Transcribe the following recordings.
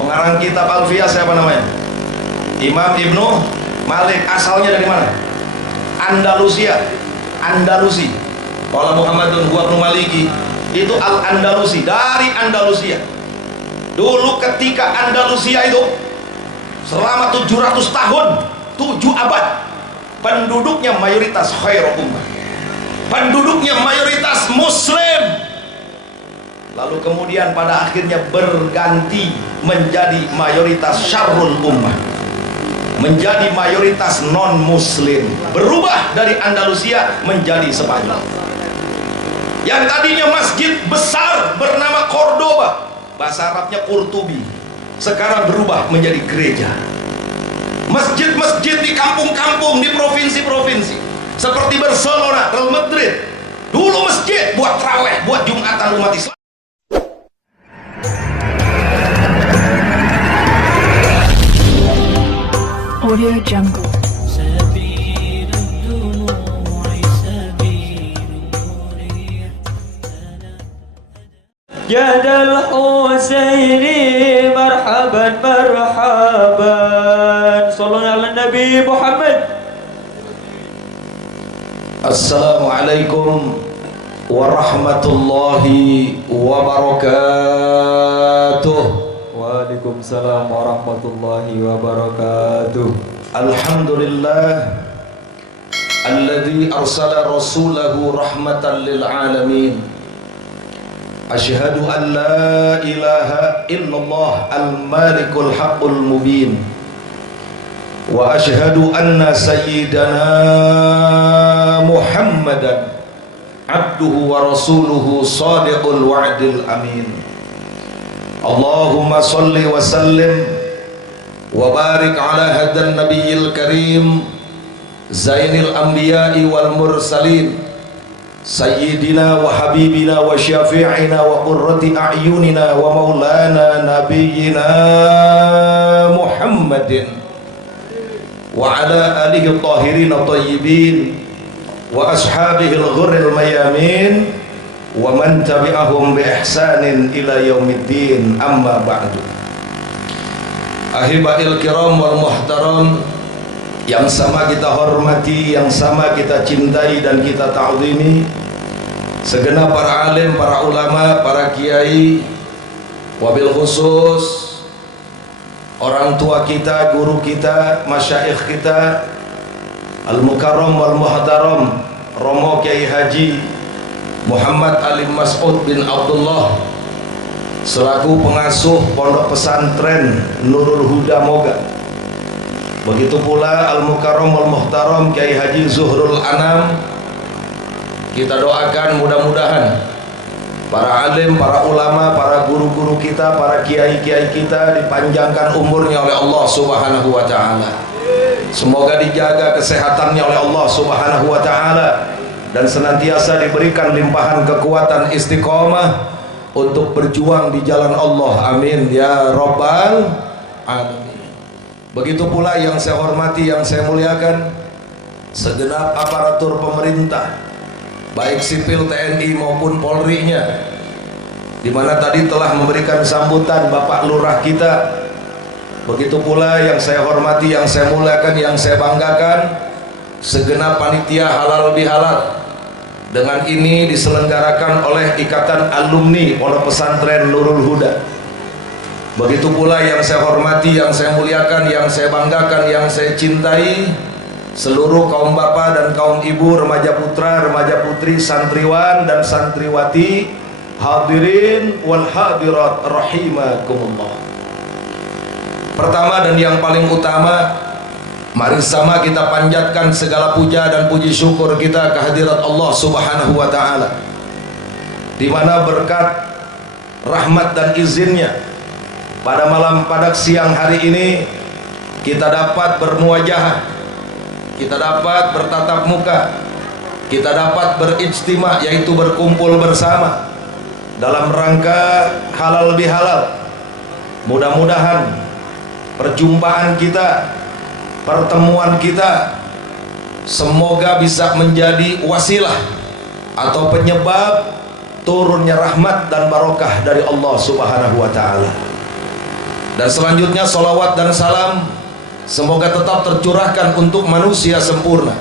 Pengarang kitab Alfiyah siapa namanya? Imam Ibnu Malik. Asalnya dari mana? Andalusia, Andalusi. Qala Muhammadun huwa ibnu Maliki, itu Al-Andalusi, dari Andalusia. Dulu ketika Andalusia itu selama 700 tahun, 7 abad, penduduknya mayoritas khairul ummah, penduduknya mayoritas muslim. Lalu kemudian pada akhirnya berganti menjadi mayoritas syarrul ummah, menjadi mayoritas non muslim, berubah dari Andalusia menjadi Spanyol. Yang tadinya masjid besar bernama Cordoba, bahasa Arabnya Qurtubi, sekarang berubah menjadi gereja. Masjid-masjid di kampung-kampung, di provinsi-provinsi seperti Barcelona, Real Madrid, dulu masjid buat tarawih, buat Jumatan umat Islam. Audio Jungle. جاد الحسين مرحبا مرحبا صلوا على النبي محمد. Assalamualaikum warahmatullahi wabarakatuh. Waalaikumsalam warahmatullahi wabarakatuh. Alhamdulillah alladzi arsala rasulahu rahmatan lil alamin. Asyhadu an la ilaha illallah al-malikul haqqul mubin. Wa asyhadu anna sayyidana Muhammadan abduhu wa rasuluhu sadiqul wa'dil amin. Allahumma salli wa sallim wa barik ala hadan nabiyil karim zainil anbiya'i wal mursalin Sayyidina wa habibina wa syafi'ina wa qurrati a'yunina wa maulana nabiyyina Muhammadin wa ala alihi tahirin tayyibin wa ashabihi al-ghurril mayamin wa man tabi'ahum bi ihsanin ila yaumiddin, amma ba'du. Ahibail kiram wal muhtaram, yang sama kita hormati, yang sama kita cintai dan kita ta'zimi, segenap para alim, para ulama, para kiai, wabil khusus orang tua kita, guru kita, masyayikh kita, al-mukarram wal muhtaram Romo Kiai Haji Muhammad Alim Mas'ud bin Abdullah selaku pengasuh Pondok Pesantren Nurul Huda Moga. Begitu pula Al-Mukarram Wal-Muhtaram Kiai Haji Zuhrul Anam. Kita doakan mudah-mudahan para alim, para ulama, para guru-guru kita, para kiai-kiai kita dipanjangkan umurnya oleh Allah Subhanahu wa ta'ala. Semoga dijaga kesehatannya oleh Allah Subhanahu wa ta'ala dan senantiasa diberikan limpahan kekuatan istiqomah untuk berjuang di jalan Allah. Amin ya rabbal alamin. Begitu pula yang saya hormati, yang saya muliakan, segenap aparatur pemerintah, baik sipil TNI maupun Polri-nya, di mana tadi telah memberikan sambutan Bapak Lurah kita. Begitu pula yang saya hormati, yang saya muliakan, yang saya banggakan, segenap panitia halal bihalal. Dengan ini diselenggarakan oleh Ikatan Alumni Pondok Pesantren Nurul Huda. Begitu pula yang saya hormati, yang saya muliakan, yang saya banggakan, yang saya cintai, seluruh kaum bapak dan kaum ibu, remaja putra, remaja putri, santriwan dan santriwati, hadirin wal hadirat rahimakumullah. Pertama dan yang paling utama, mari sama kita panjatkan segala puja dan puji syukur kita kehadirat Allah Subhanahu wa ta'ala, di mana berkat rahmat dan izinnya pada siang hari ini kita dapat bermuajahah, kita dapat bertatap muka, kita dapat berijtima, yaitu berkumpul bersama dalam rangka halal bihalal. Mudah-mudahan perjumpaan kita, pertemuan kita, semoga bisa menjadi wasilah atau penyebab turunnya rahmat dan barokah dari Allah Subhanahu wa ta'ala. Dan selanjutnya salawat dan salam semoga tetap tercurahkan untuk manusia sempurna,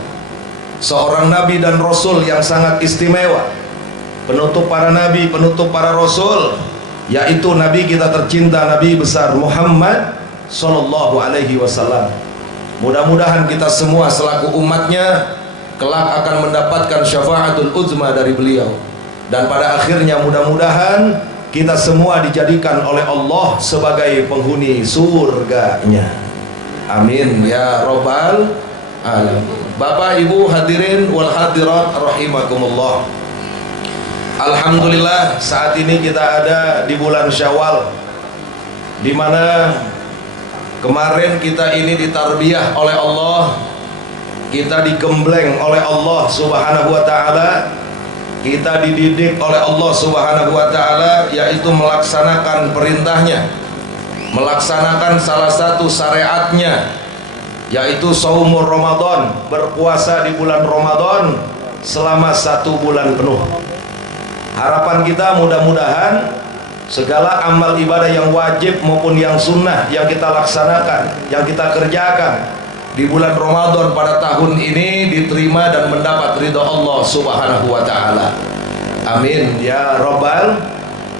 seorang nabi dan rasul yang sangat istimewa, penutup para nabi, penutup para rasul, yaitu nabi kita tercinta, nabi besar Muhammad sallallahu alaihi wasallam. Mudah-mudahan kita semua selaku umatnya kelak akan mendapatkan syafaatul uzma dari beliau, dan pada akhirnya mudah-mudahan kita semua dijadikan oleh Allah sebagai penghuni surganya. Amin ya rabbal alamin. Bapak Ibu hadirin wal hadirat rahimakumullah. Alhamdulillah, saat ini kita ada di bulan Syawal, di mana kemarin kita ini ditarbiyah oleh Allah, kita digembleng oleh Allah Subhanahu wa taala, kita dididik oleh Allah Subhanahu wa taala, yaitu melaksanakan perintahnya, melaksanakan salah satu syariatnya, yaitu saumur Ramadan, berpuasa di bulan Ramadan selama 1 bulan penuh. Harapan kita mudah-mudahan segala amal ibadah yang wajib maupun yang sunnah yang kita laksanakan, yang kita kerjakan di bulan Ramadan pada tahun ini diterima dan mendapat ridha Allah Subhanahu wa taala. Amin ya rabbal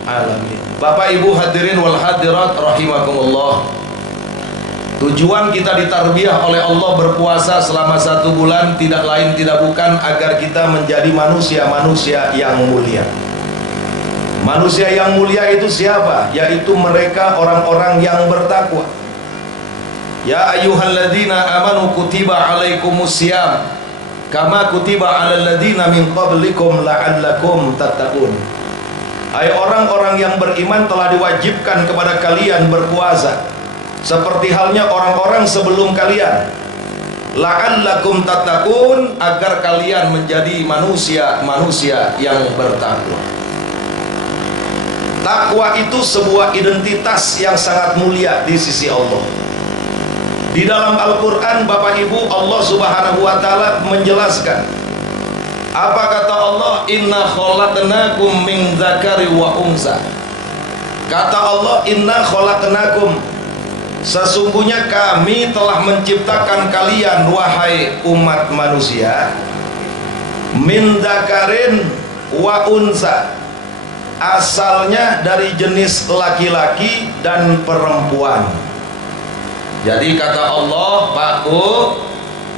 alamin. Bapak Ibu hadirin wal hadirat rahimakumullah. Tujuan kita ditarbiyah oleh Allah berpuasa selama 1 bulan tidak lain tidak bukan agar kita menjadi manusia-manusia yang mulia. Manusia yang mulia itu siapa? Yaitu mereka orang-orang yang bertakwa. Ya ayyuhalladzina amanu kutiba alaikumusiyam kama kutiba alal ladzina min qablikum la'allakum tattaqun. Hai orang-orang yang beriman, telah diwajibkan kepada kalian berpuasa seperti halnya orang-orang sebelum kalian, la'allakum tattaqun, agar kalian menjadi manusia-manusia yang bertakwa. Takwa itu sebuah identitas yang sangat mulia di sisi Allah. Di dalam Al-Quran, Bapak Ibu, Allah Subhanahu wa ta'ala menjelaskan, apa kata Allah? Inna khalaqnakum min dzakari wa unsa. Kata Allah, inna khalaqnakum, sesungguhnya kami telah menciptakan kalian wahai umat manusia, min dzakarin wa unsa, asalnya dari jenis laki-laki dan perempuan. Jadi kata Allah, Pak Bu,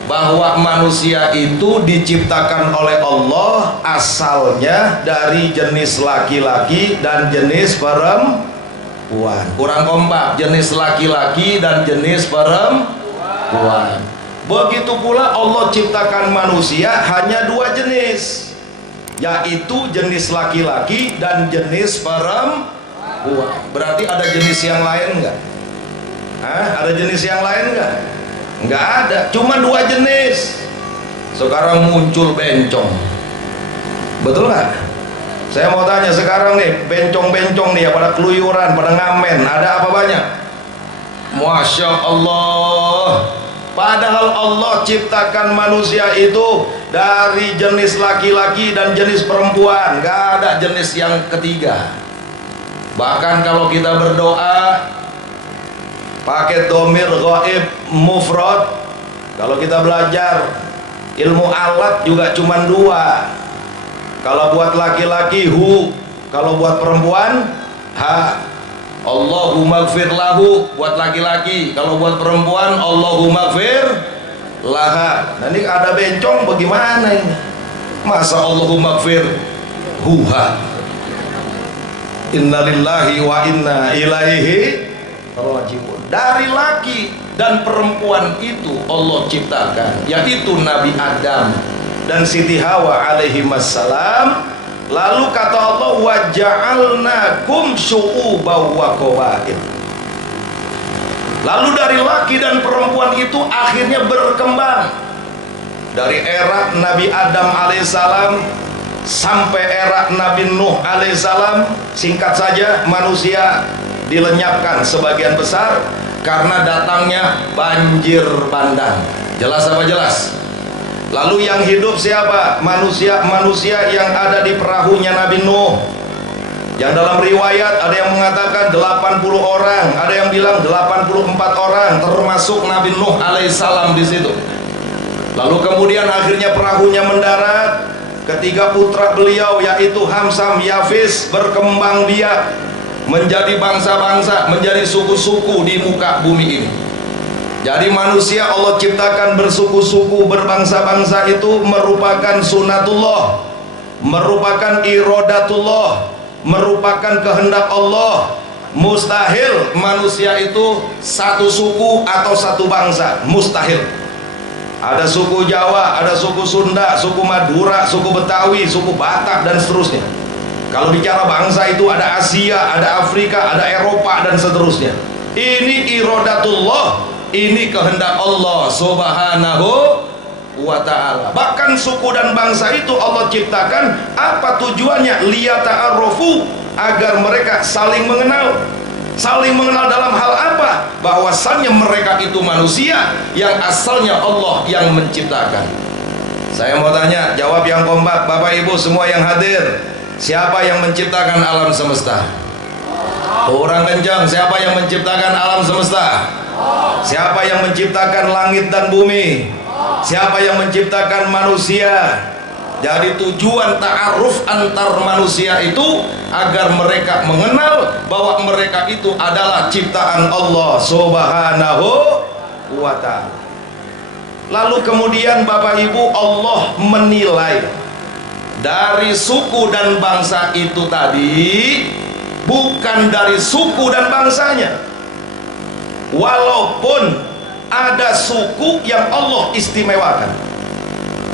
bahwa manusia itu diciptakan oleh Allah asalnya dari jenis laki-laki dan jenis perempuan. Kurang kompak, jenis laki-laki dan jenis perempuan. Begitu pula Allah ciptakan manusia hanya 2 jenis, yaitu jenis laki-laki dan jenis perempuan. Berarti ada jenis yang lain enggak? Ada jenis yang lain enggak? Enggak ada, cuma 2 jenis. Sekarang muncul bencong, betul nggak? Saya mau tanya sekarang nih, bencong-bencong nih ya pada keluyuran, pada ngamen, ada apa banyak? Masya Allah. Padahal Allah ciptakan manusia itu dari jenis laki-laki dan jenis perempuan, nggak ada jenis yang ketiga. Bahkan kalau kita berdoa pakai dhamir ghaib mufrad, kalau kita belajar ilmu alat juga cuma 2. Kalau buat laki-laki hu, kalau buat perempuan ha. Allahumma gfir lahu buat laki-laki, kalau buat perempuan Allahumma gfir laha. Nah ini ada bencong bagaimana ini? Masa Allahumma gfir huha. Innalillahi wa inna ilaihi rajiun. Dari laki dan perempuan itu Allah ciptakan, yaitu Nabi Adam dan Siti Hawa alaihi wassalam. Lalu kata Allah, wa ja'alnakum syu'uban wa qabail. Lalu dari laki dan perempuan itu akhirnya berkembang dari era Nabi Adam alaihissalam sampai era Nabi Nuh alaihissalam. Singkat saja, manusia dilenyapkan sebagian besar karena datangnya banjir bandang. Jelas apa jelas? Lalu yang hidup siapa? Manusia yang ada di perahunya Nabi Nuh, Yang dalam riwayat ada yang mengatakan 80 orang, ada yang bilang 84 orang, termasuk Nabi Nuh alaihissalam di situ. Lalu kemudian akhirnya perahunya mendarat. Ketiga putra beliau yaitu Hamsam, Yafis berkembang biak menjadi bangsa-bangsa, menjadi suku-suku di muka bumi ini. Jadi manusia Allah ciptakan bersuku-suku, berbangsa-bangsa itu merupakan sunatullah, merupakan iradatullah, merupakan kehendak Allah. Mustahil manusia itu satu suku atau satu bangsa, mustahil. Ada suku Jawa, ada suku Sunda, suku Madura, suku Betawi, suku Batak dan seterusnya. Kalau bicara bangsa itu ada Asia, ada Afrika, ada Eropa dan seterusnya. Ini iradatullah, ini kehendak Allah subhanahu wa ta'ala. Bahkan suku dan bangsa itu Allah ciptakan, apa tujuannya? Liyata'arrafu, agar mereka saling mengenal. Saling mengenal dalam hal apa? Bahwasannya mereka itu manusia yang asalnya Allah yang menciptakan. Saya mau tanya, jawab yang kompak Bapak Ibu semua yang hadir. Siapa yang menciptakan alam semesta? Orang kencang, siapa yang menciptakan alam semesta? Siapa yang menciptakan langit dan bumi? Siapa yang menciptakan manusia? Jadi tujuan ta'aruf antar manusia itu agar mereka mengenal bahwa mereka itu adalah ciptaan Allah subhanahu wa ta'ala. Lalu kemudian Bapak Ibu, Allah menilai dari suku dan bangsa itu tadi bukan dari suku dan bangsanya. Walaupun ada suku yang Allah istimewakan,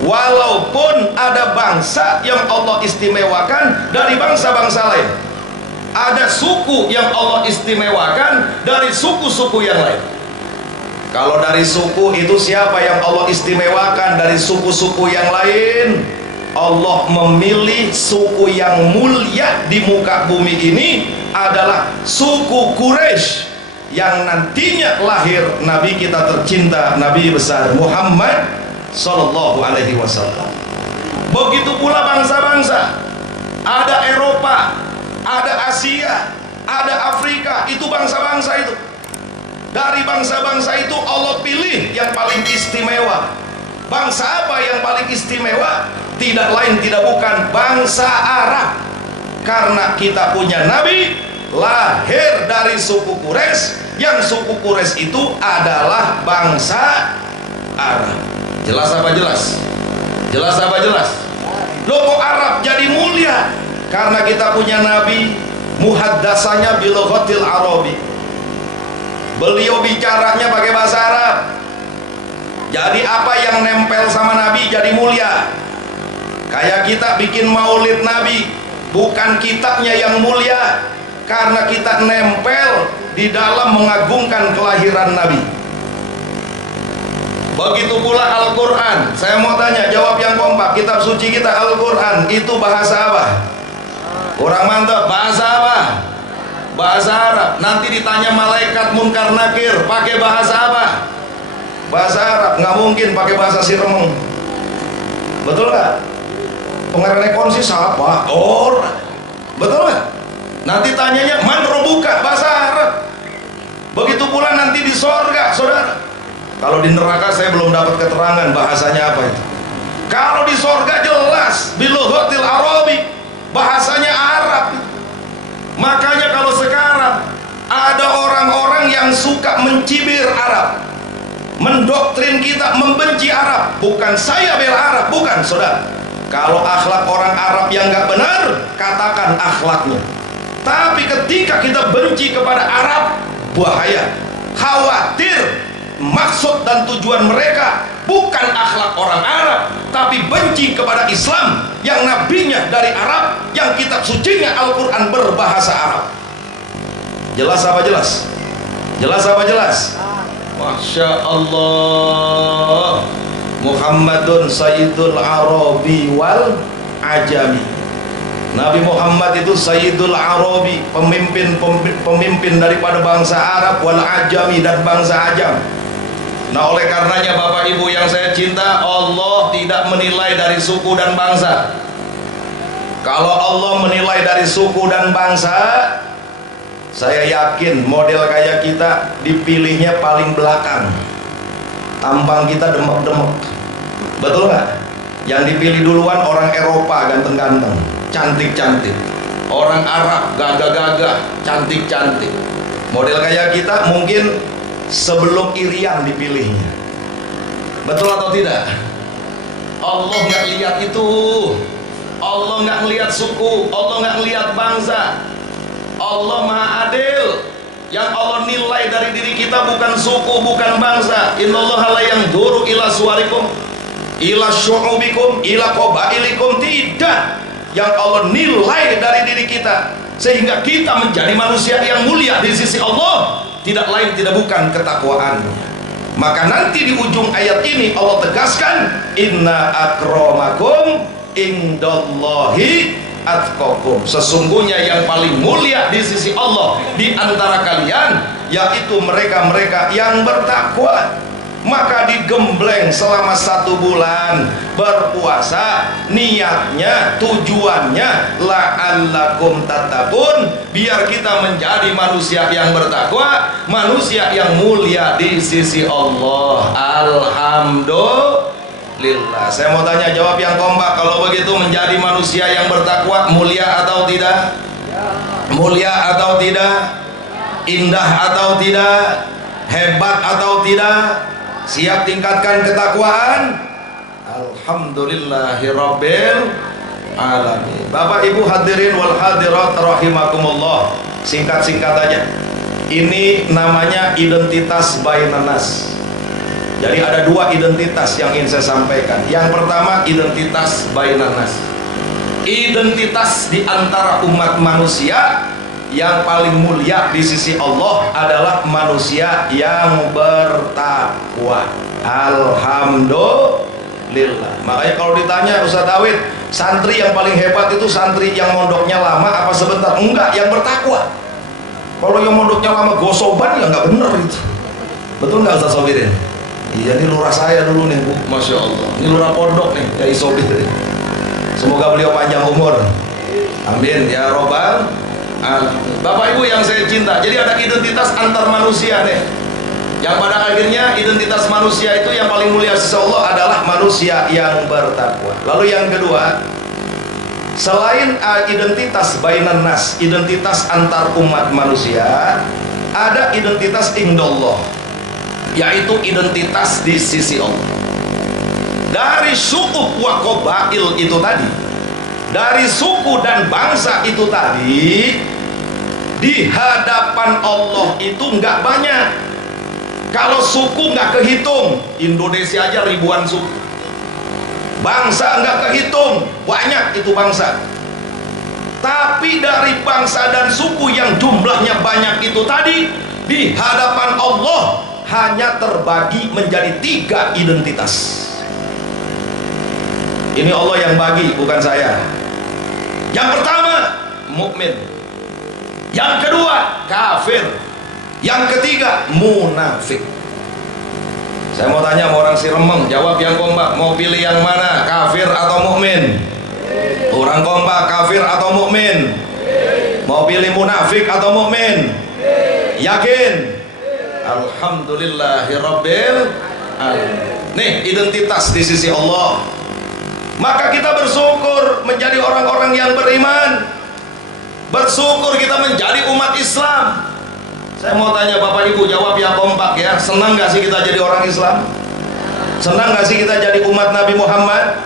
walaupun ada bangsa yang Allah istimewakan dari bangsa-bangsa lain, ada suku yang Allah istimewakan dari suku-suku yang lain. Kalau dari suku itu siapa yang Allah istimewakan dari suku-suku yang lain? Allah memilih suku yang mulia di muka bumi ini adalah suku Quraisy, yang nantinya lahir Nabi kita tercinta, Nabi besar Muhammad Sallallahu Alaihi Wasallam. Begitu pula bangsa-bangsa, ada Eropa, ada Asia, ada Afrika, itu bangsa-bangsa itu. Dari bangsa-bangsa itu Allah pilih yang paling istimewa. Bangsa apa yang paling istimewa? Tidak lain tidak bukan bangsa Arab. Karena kita punya Nabi lahir dari suku Quraisy, yang suku Quraisy itu adalah bangsa Arab. Jelas apa jelas? Jelas apa jelas? Loh kok Arab jadi mulia? Karena kita punya Nabi, muhaddasanya bilughatil Arabi. Beliau bicaranya pakai bahasa Arab. Jadi apa yang nempel sama Nabi jadi mulia. Kayak kita bikin maulid Nabi, bukan kitabnya yang mulia, karena kita nempel di dalam mengagungkan kelahiran Nabi. Begitu pula Al-Quran. Saya mau tanya, jawab yang kompak. Kitab suci kita Al-Quran itu bahasa apa? Kurang mantap. Bahasa apa? Bahasa Arab. Nanti ditanya malaikat Munkar Nakir, pakai bahasa apa? Bahasa Arab. Nggak mungkin pakai bahasa Siremeng. Betul nggak? Pengarang konsis siapa? Orang. Betul nggak? Nanti tanyanya man robuka, bahasa Arab. Begitu pula nanti di sorga, saudara. Kalau di neraka saya belum dapat keterangan bahasanya apa itu. Kalau di sorga jelas bilughatil Arabi, bahasanya Arab. Makanya kalau sekarang ada orang-orang yang suka mencibir Arab, mendoktrin kita membenci Arab. Bukan saya bela Arab, bukan saudara. Kalau akhlak orang Arab yang nggak benar, katakan akhlaknya. Tapi ketika kita benci kepada Arab, bahaya. Khawatir maksud dan tujuan mereka bukan akhlak orang Arab, tapi benci kepada Islam yang nabinya dari Arab, yang kitab sucinya Al-Quran berbahasa Arab. Jelas apa jelas? Jelas apa jelas? Masya Allah. Muhammadun Sayyidul Arabi wal Ajami. Nabi Muhammad itu Sayyidul Arabi, pemimpin daripada bangsa Arab, wal Ajami, dan bangsa Ajam. Nah oleh karenanya Bapak Ibu yang saya cinta, Allah tidak menilai dari suku dan bangsa. Kalau Allah menilai dari suku dan bangsa, saya yakin model kayak kita dipilihnya paling belakang. Tampang kita demek-demek, betul nggak? Yang dipilih duluan orang Eropa ganteng-ganteng, cantik-cantik. Orang Arab gagah-gagah, cantik-cantik. Model kayak kita mungkin sebelum Irian dipilihnya. Betul atau tidak? Allah nggak lihat itu. Allah nggak ngelihat suku, Allah nggak ngelihat bangsa. Allah maha adil. Yang Allah nilai dari diri kita bukan suku, bukan bangsa. Innallaha la yanzuru ila suwarikum, ila syu'ubikum, ila qabailikum. Tidak. Yang Allah nilai dari diri kita sehingga kita menjadi manusia yang mulia di sisi Allah, tidak lain tidak bukan ketakwaannya. Maka nanti di ujung ayat ini Allah tegaskan, inna akramakum indallahi atqakum. Sesungguhnya yang paling mulia di sisi Allah di antara kalian yaitu mereka-mereka yang bertakwa. Maka digembleng selama 1 bulan berpuasa, niatnya, tujuannya la'allakum tattaqun, biar kita menjadi manusia yang bertakwa, manusia yang mulia di sisi Allah. Alhamdulillah. Saya mau tanya, jawab yang kompak. Kalau begitu menjadi manusia yang bertakwa mulia atau tidak? Mulia atau tidak? Indah atau tidak? Hebat atau tidak? Siap tingkatkan ketakwaan? Alhamdulillahirabbil alamin. Bapak Ibu hadirin wal hadirat rahimakumullah. Singkat-singkat aja. Ini namanya identitas bainanas. Jadi ada 2 identitas yang ingin saya sampaikan. Yang pertama identitas bainanas. Identitas di antara umat manusia yang paling mulia di sisi Allah adalah manusia yang bertakwa. Alhamdulillah. Makanya kalau ditanya Ustaz Awid, santri yang paling hebat itu santri yang mondoknya lama apa sebentar? Enggak, yang bertakwa. Kalau yang mondoknya lama gosoban ya nggak bener itu. Betul nggak Ustaz Sobirin? Iya, ini lurah saya dulu nih Bu. Masya Allah. Ini lurah pondok nih, Yai Sobir. Semoga beliau panjang umur. Amin ya robbal. Bapak Ibu yang saya cinta, jadi ada identitas antar manusia nih, yang pada akhirnya identitas manusia itu yang paling mulia sisi Allah adalah manusia yang bertakwa. Lalu yang kedua, selain identitas bainan nas, identitas antar umat manusia, ada identitas indallah, yaitu identitas di sisi Allah. Dari suku wa qabail itu tadi, dari suku dan bangsa itu tadi, di hadapan Allah itu nggak banyak. Kalau suku nggak kehitung, Indonesia aja ribuan suku. Bangsa nggak kehitung, banyak itu bangsa. Tapi dari bangsa dan suku yang jumlahnya banyak itu tadi, di hadapan Allah hanya terbagi menjadi 3 identitas. Ini Allah yang bagi, bukan saya. Yang pertama, mukmin. Yang kedua, kafir. Yang ketiga, munafik. Saya mau tanya sama orang Siremeng, jawab yang kompak. Mau pilih yang mana, kafir atau mukmin? Orang kompak, kafir atau mukmin? Mau pilih munafik atau mukmin? Yakin? Alhamdulillahirabbil alamin. Nih identitas di sisi Allah. Maka kita bersyukur menjadi orang-orang yang beriman. Bersyukur kita menjadi umat Islam. Saya mau tanya Bapak Ibu, jawab yang kompak ya. Senang gak sih kita jadi orang Islam? Senang gak sih kita jadi umat Nabi Muhammad?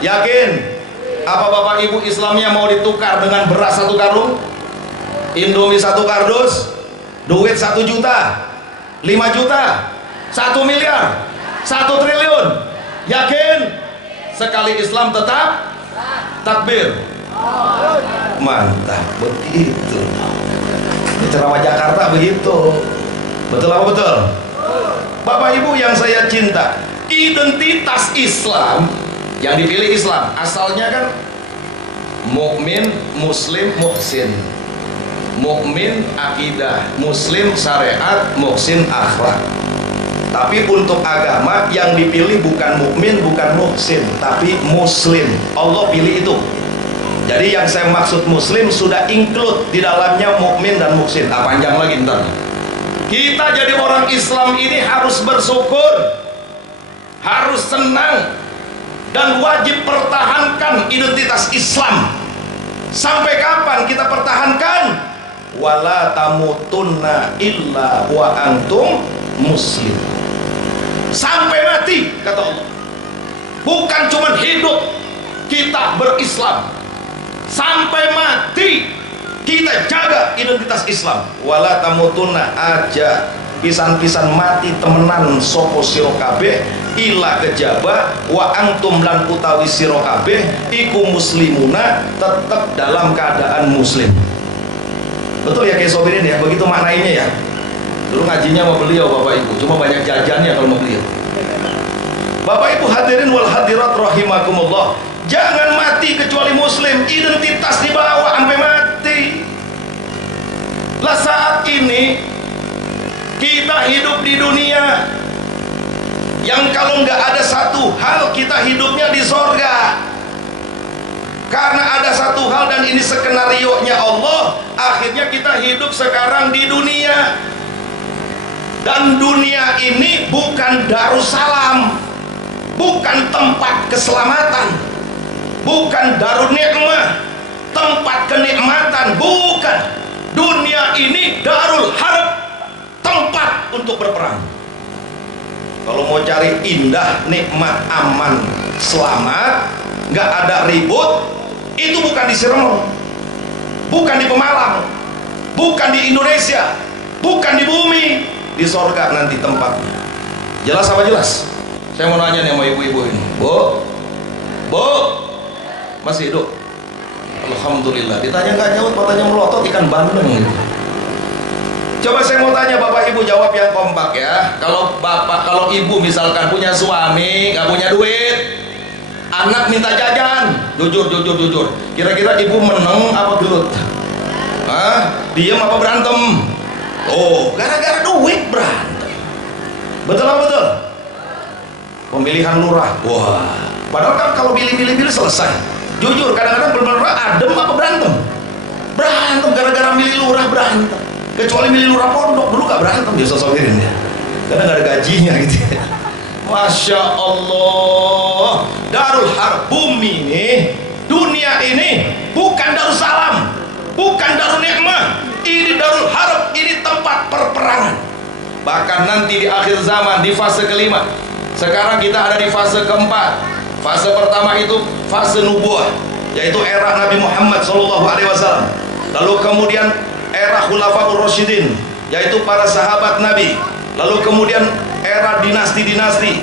Yakin? Apa Bapak Ibu Islamnya mau ditukar dengan beras 1 karung? Indomie 1 kardus? Duit 1 juta? 5 juta? 1 miliar? 1 triliun? Yakin? Sekali Islam tetap takbir. Mantap, begitu. Di ceramah Jakarta begitu. Betul apa betul? Bapak Ibu yang saya cinta, identitas Islam yang dipilih Islam asalnya kan mukmin, muslim, muhsin. Mukmin akidah, muslim syariat, muhsin akhlak. Tapi untuk agama yang dipilih bukan mukmin, bukan muhsin, tapi muslim. Allah pilih itu. Jadi yang saya maksud muslim sudah include di dalamnya mukmin dan muhsin. Panjang lagi ntar. Kita jadi orang Islam ini harus bersyukur, harus senang, dan wajib pertahankan identitas Islam. Sampai kapan kita pertahankan? Wala tamutunna illa wa antum muslim. Sampai mati, kata Allah. Bukan cuma hidup kita berislam, sampai mati kita jaga identitas Islam. Wala tamutunna aja pisan-pisan mati temenan sopo siro kabeh ila kejaba wa antum lan utawi siro kabeh iku muslimuna, tetap dalam keadaan muslim. Betul ya kayak sobirin ya, begitu maknainya ya. Dulu ngajinya sama beliau Bapak Ibu, cuma banyak jajannya kalau mau beliau. Bapak Ibu hadirin wal hadirat rahimakumullah, jangan mati kecuali muslim, identitas dibawa sampai mati. Lah saat ini kita hidup di dunia yang kalau nggak ada satu hal kita hidupnya di sorga. Karena ada satu hal dan ini skenario-nya Allah, akhirnya kita hidup sekarang di dunia. Dan dunia ini bukan Darussalam, bukan tempat keselamatan, bukan Darun Nikmah, tempat kenikmatan, bukan. Dunia ini Darul Harb, tempat untuk berperang. Kalau mau cari indah, nikmat, aman, selamat, nggak ada ribut, itu bukan di Siremau, bukan di Pemalang, bukan di Indonesia, bukan di bumi, di sorga nanti tempatnya. Jelas apa jelas? Saya mau nanya nih sama ibu-ibu ini. Bu, masih hidup? Alhamdulillah. Ditanya nggak jawab, matanya melotot ikan bandeng gitu. Coba saya mau tanya Bapak Ibu, jawab yang kompak ya. Kalau ibu misalkan punya suami nggak punya duit, anak minta jajan, jujur. Kira-kira ibu meneng apa gelut? Diem apa berantem? Oh, gara-gara duit berantem. Betul apa betul? Pemilihan lurah, wah. Padahal kan kalau pilih selesai. Jujur, kadang-kadang benar-benar adem apa berantem? Berantem gara-gara milih lurah berantem. Kecuali milih lurah pondok, dulu gak berantem dia sosokirin ya. Karena gak ada gajinya gitu ya. Masya Allah, Darul Harb, bumi ini, dunia ini bukan Darussalam, bukan Darun Nikmah, ini Darul Harb, ini tempat perperangan. Bahkan nanti di akhir zaman, di fase kelima, sekarang kita ada di fase keempat. Fase pertama itu fase nubuah, yaitu era Nabi Muhammad SAW. Lalu kemudian era Khulafaur Rasyidin, yaitu para sahabat Nabi. Lalu kemudian era dinasti-dinasti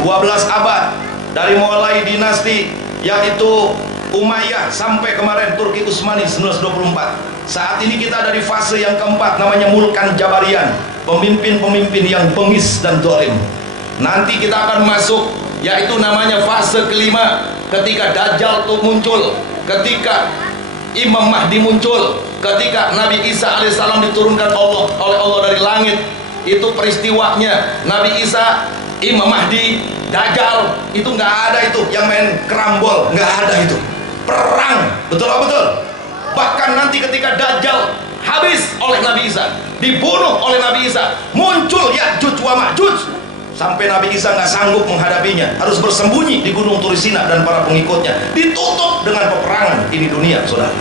12 abad, dari mulai dinasti yaitu Umayyah sampai kemarin Turki Utsmani 1924. Saat ini kita ada di fase yang keempat, namanya Mulkan Jabarian, pemimpin-pemimpin yang bengis dan zalim. Nanti kita akan masuk yaitu namanya fase kelima, ketika Dajjal itu muncul, ketika Imam Mahdi muncul, ketika Nabi Isa alaihissalam diturunkan oleh Allah dari langit. Itu peristiwanya Nabi Isa, Imam Mahdi, Dajjal, itu nggak ada itu yang main kerambol, nggak ada itu. Perang, betul apa betul? Bahkan nanti ketika Dajjal habis oleh Nabi Isa, dibunuh oleh Nabi Isa, muncul Ya'juj wa Ma'juj. Sampai Nabi Isa nggak sanggup menghadapinya, harus bersembunyi di Gunung Turisina dan para pengikutnya, ditutup dengan peperangan. Ini dunia, saudara.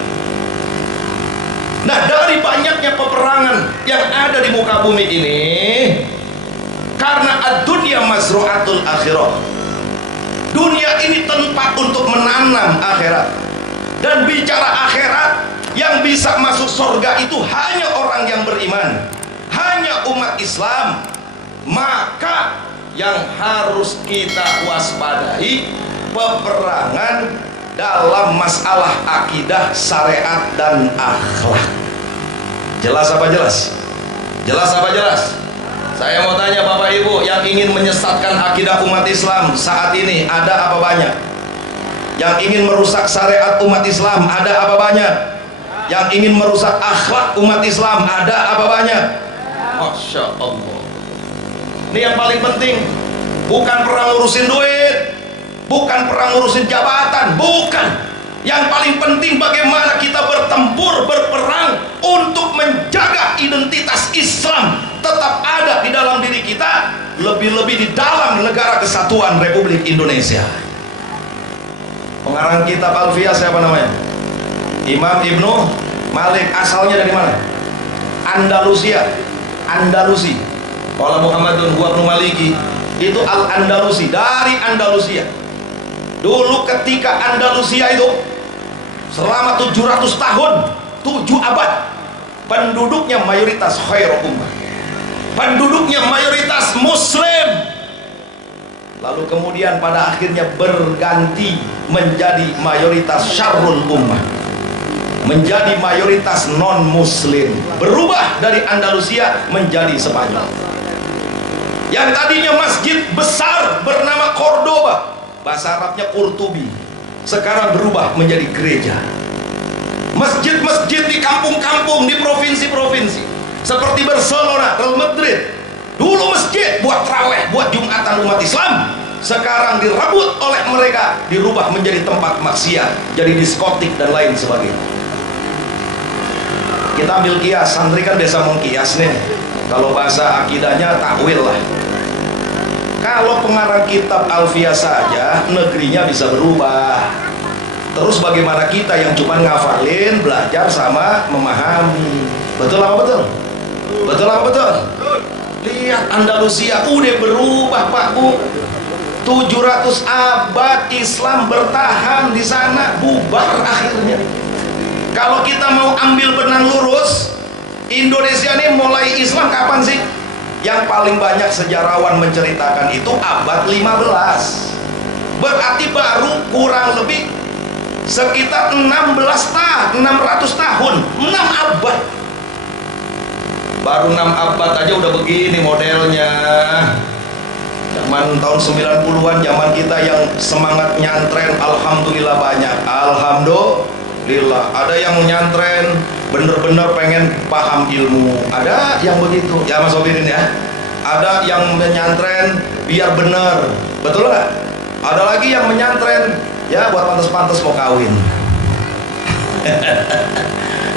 Nah, dari banyaknya peperangan yang ada di muka bumi ini, karena ad-dunya mazru'atul akhirah, dunia ini tempat untuk menanam akhirat. Dan bicara akhirat, yang bisa masuk surga itu hanya orang yang beriman, hanya umat Islam. Maka yang harus kita waspadai peperangan dalam masalah akidah, syariat, dan akhlak. Jelas apa jelas? Jelas apa jelas? Saya mau tanya Bapak Ibu, yang ingin menyesatkan akidah umat Islam saat ini ada apa banyak? Yang ingin merusak syariat umat Islam ada apa banyak? Yang ingin merusak akhlak umat Islam ada apa banyak? Masya Allah. Ini yang paling penting, bukan perang ngurusin duit, bukan perang ngurusin jabatan, bukan. Yang paling penting bagaimana kita bertempur, berperang untuk menjaga identitas Islam tetap ada di dalam diri kita, lebih-lebih di dalam negara kesatuan Republik Indonesia. Pengarang kitab Alfiyah siapa namanya? Imam Ibnu Malik. Asalnya dari mana? Andalusia, Andalusi. Qala Muhammadun huwa ibnu Maliki, itu Al-Andalusi, dari Andalusia. Dulu ketika Andalusia itu selama 700 tahun, 7 abad, penduduknya mayoritas khairul ummah, penduduknya mayoritas muslim. Lalu kemudian pada akhirnya berganti menjadi mayoritas syarrul ummah, menjadi mayoritas non muslim, berubah dari Andalusia menjadi Spanyol. Yang tadinya masjid besar bernama Cordoba, bahasa Arabnya Qurtubi, sekarang berubah menjadi gereja. Masjid-masjid di kampung-kampung, di provinsi-provinsi seperti Barcelona, Real Madrid, dulu masjid buat tarawih, buat jumatan umat Islam, sekarang direbut oleh mereka, dirubah menjadi tempat maksiat, jadi diskotik dan lain sebagainya. Kita ambil kias, santri kan biasa mengkias nih, kalau bahasa akidahnya takwil lah. Kalau pengarang kitab Alfiyah saja negerinya bisa berubah, terus bagaimana kita yang cuma ngafalin, belajar sama memahami? Betul apa betul? Betul apa betul? Lihat Andalusia udah berubah Pak Bu. 700 abad Islam bertahan di sana, bubar akhirnya. Kalau kita mau ambil benang lurus, Indonesia ini mulai Islam kapan sih? Yang paling banyak sejarawan menceritakan itu abad 15. Berarti baru kurang lebih sekitar 600 tahun, 6 abad. Baru 6 abad aja udah begini modelnya. Zaman tahun 90-an, zaman kita yang semangat nyantren, alhamdulillah banyak. Alhamdulillah. Ada yang nyantren bener-bener pengen paham ilmu, ada yang begitu ya Mas Sobirin ya. Ada yang menyantren biar bener, betul nggak? Ada lagi yang menyantren ya buat pantas-pantas mau kawin.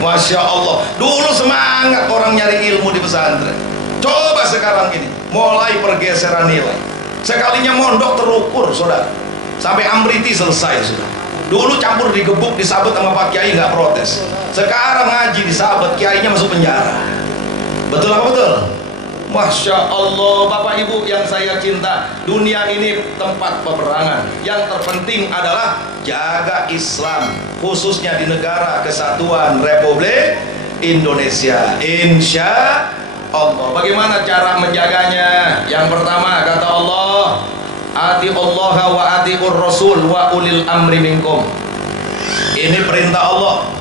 Masya Allah, dulu semangat orang nyari ilmu di pesantren. Coba sekarang ini mulai pergeseran nilai. Sekalinya mondok terukur saudara, sampai amriti selesai sudah. Dulu campur digebuk, disabet sama Pak Kiai nggak protes. Sekarang ngaji disabet, kiainya masuk penjara. Betul apa betul? Masya Allah, Bapak Ibu yang saya cinta, dunia ini tempat peperangan. Yang terpenting adalah jaga Islam, khususnya di negara kesatuan Republik Indonesia. Insya Allah. Bagaimana cara menjaganya? Yang pertama kata Allah, atiullah wa atiur rasul wa ulil amri minkum. Ini perintah Allah.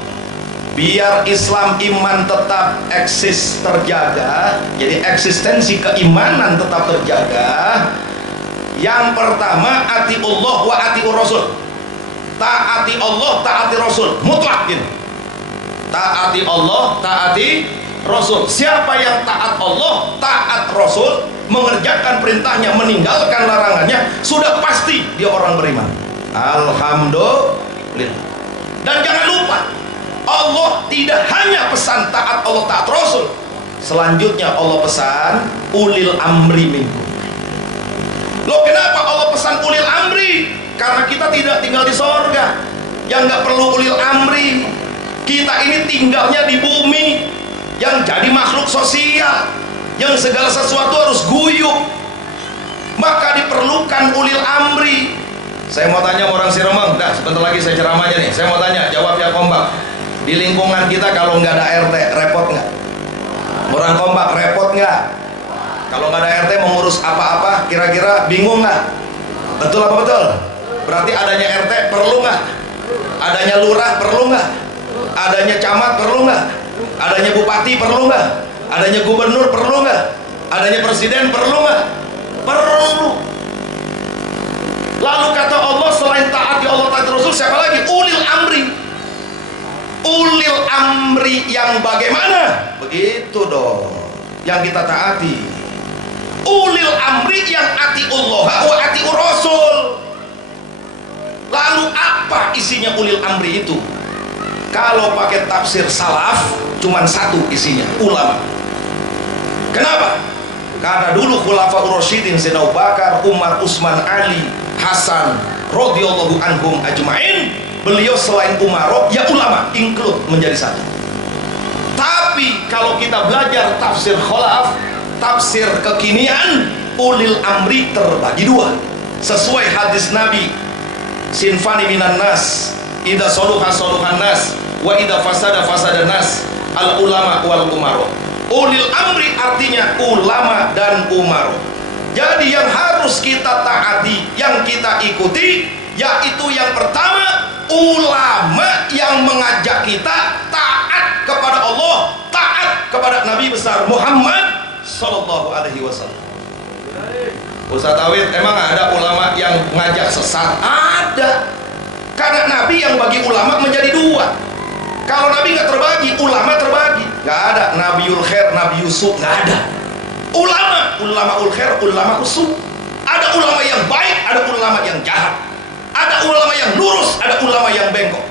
Biar Islam iman tetap eksis terjaga, jadi eksistensi keimanan tetap terjaga. Yang pertama atiullah wa atiur rasul. Taati Allah, taati Rasul, mutlak gitu. Taati Allah, taati Rasul. Siapa yang taat Allah, taat Rasul, mengerjakan perintahnya, meninggalkan larangannya, sudah pasti dia orang beriman. Alhamdulillah. Dan jangan lupa, Allah tidak hanya pesan taat Allah, taat Rasul. Selanjutnya Allah pesan ulil amri minkum. Loh kenapa Allah pesan ulil amri? Karena kita tidak tinggal di sorga yang nggak perlu ulil amri. Kita ini tinggalnya di bumi yang jadi makhluk sosial, yang segala sesuatu harus guyup, maka diperlukan ulil amri. Saya mau tanya orang Siremeng, dah sebentar lagi saya ceramahnya nih. Saya mau tanya, jawab ya kompak. Di lingkungan kita kalau nggak ada RT repot nggak? Orang kompak repot nggak? Kalau nggak ada RT mengurus apa-apa kira-kira bingung nggak? Betul apa betul? Berarti adanya RT perlu nggak? Adanya lurah perlu nggak? Adanya camat perlu nggak? Adanya bupati perlu nggak? Adanya gubernur perlu nggak? Adanya presiden perlu nggak? Perlu. Lalu kata Allah, selain taati Allah taati Rasul, siapa lagi? Ulil amri. Ulil amri yang bagaimana? Begitu dong yang kita taati. Ulil amri yang atiullah wa atiur Rasul. Lalu apa isinya ulil amri itu? Kalau pakai tafsir salaf cuman satu isinya, ulama. Kenapa? Karena dulu khulafaur rasyidin Sayyidina Abu Bakar, Umar, Utsman, Ali, Hasan radhiyallahu anhum ajmain, beliau selain umaro ya ulama, include menjadi satu. Tapi kalau kita belajar tafsir khalaf, tafsir kekinian, ulil amri terbagi dua sesuai hadis Nabi, sinfani minan nas, idza saluha saluhan nas wa idza fasada fasadan nas, al ulama wal umaro. Ulil amri artinya ulama dan umaro. Jadi yang harus kita taati, yang kita ikuti, yaitu yang pertama, ulama yang mengajak kita taat kepada Allah, taat kepada Nabi besar Muhammad sallallahu alaihi wasallam. Ustaz Awid, emang ada ulama yang ngajak sesat? Ada. Karena Nabi yang bagi ulama menjadi dua. Kalau Nabi nggak terbagi, ulama terbagi. Nggak ada Nabiul Khair, Nabi Yusuf, nggak ada. Ulamaul khair, ulama usuk. Ada ulama yang baik, ada ulama yang jahat. Ada ulama yang lurus, ada ulama yang bengkok.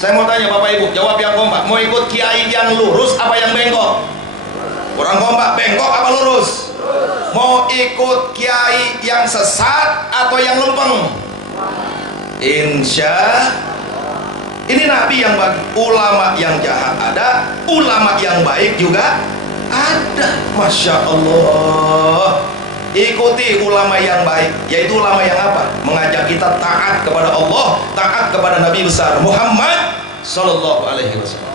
Saya mau tanya Bapak Ibu, jawab yang kompak. Mau ikut kiai yang lurus apa yang bengkok? Kurang kompak, bengkok apa lurus? Mau ikut kiai yang sesat atau yang lempeng? Insya ini Nabi yang bagi. Ulama yang jahat ada, ulama yang baik juga ada. Masya Allah. Ikuti ulama yang baik, yaitu ulama yang apa? Mengajak kita taat kepada Allah, taat kepada Nabi besar Muhammad sallallahu alaihi wasallam.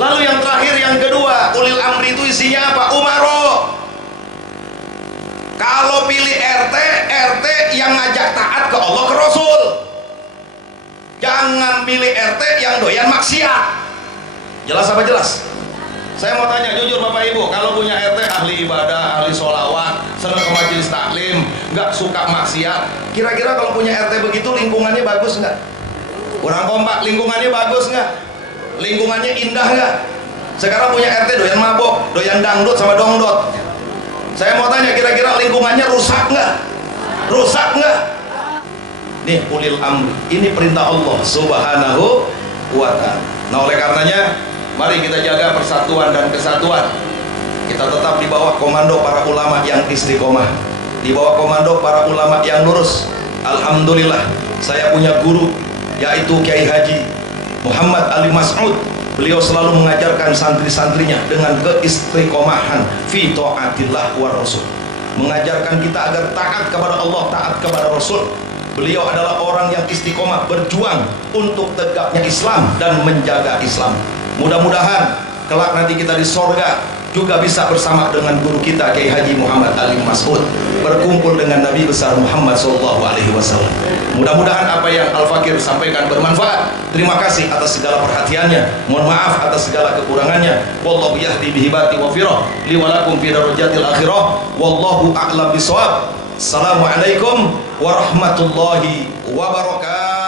Lalu yang terakhir, yang kedua, ulil amri itu isinya apa? Umaro. Kalau pilih RT, RT yang ngajak taat ke Allah, ke Rasul. Jangan pilih RT yang doyan maksiat. Jelas apa jelas? Saya mau tanya jujur Bapak Ibu, kalau punya RT ahli ibadah, ahli sholawat, senang ke majelis taklim, nggak suka maksiat, kira-kira kalau punya RT begitu lingkungannya bagus nggak? Kurang kompak, lingkungannya bagus nggak? Lingkungannya indah nggak? Sekarang punya RT doyan mabok, doyan dangdut sama dongdot. Saya mau tanya kira-kira lingkungannya rusak nggak? Rusak nggak? Nih ulil amri, ini perintah Allah subhanahu wa ta'ala. Nah oleh karenanya mari kita jaga persatuan dan kesatuan. Kita tetap di bawah komando para ulama yang istiqomah, di bawah komando para ulama yang lurus. Alhamdulillah saya punya guru yaitu Kiai Haji Muhammad Ali Mas'ud. Beliau selalu mengajarkan santri-santrinya dengan keistiqomahan fi taatillah wa rasul, mengajarkan kita agar taat kepada Allah, taat kepada Rasul. Beliau adalah orang yang istiqomah, berjuang untuk tegaknya Islam dan menjaga Islam. Mudah-mudahan kelak nanti kita di sorga juga bisa bersama dengan guru kita Kiai Haji Muhammad Ali Mas'ud, berkumpul dengan Nabi besar Muhammad SAW. Mudah-mudahan apa yang Al-Fakir sampaikan bermanfaat. Terima kasih atas segala perhatiannya. Mohon maaf atas segala kekurangannya. Wallahu yahdi bihibati wa firah li walakum fi darajatil akhirah. Wallahu a'lam bishawab. Assalamualaikum warahmatullahi wabarakatuh.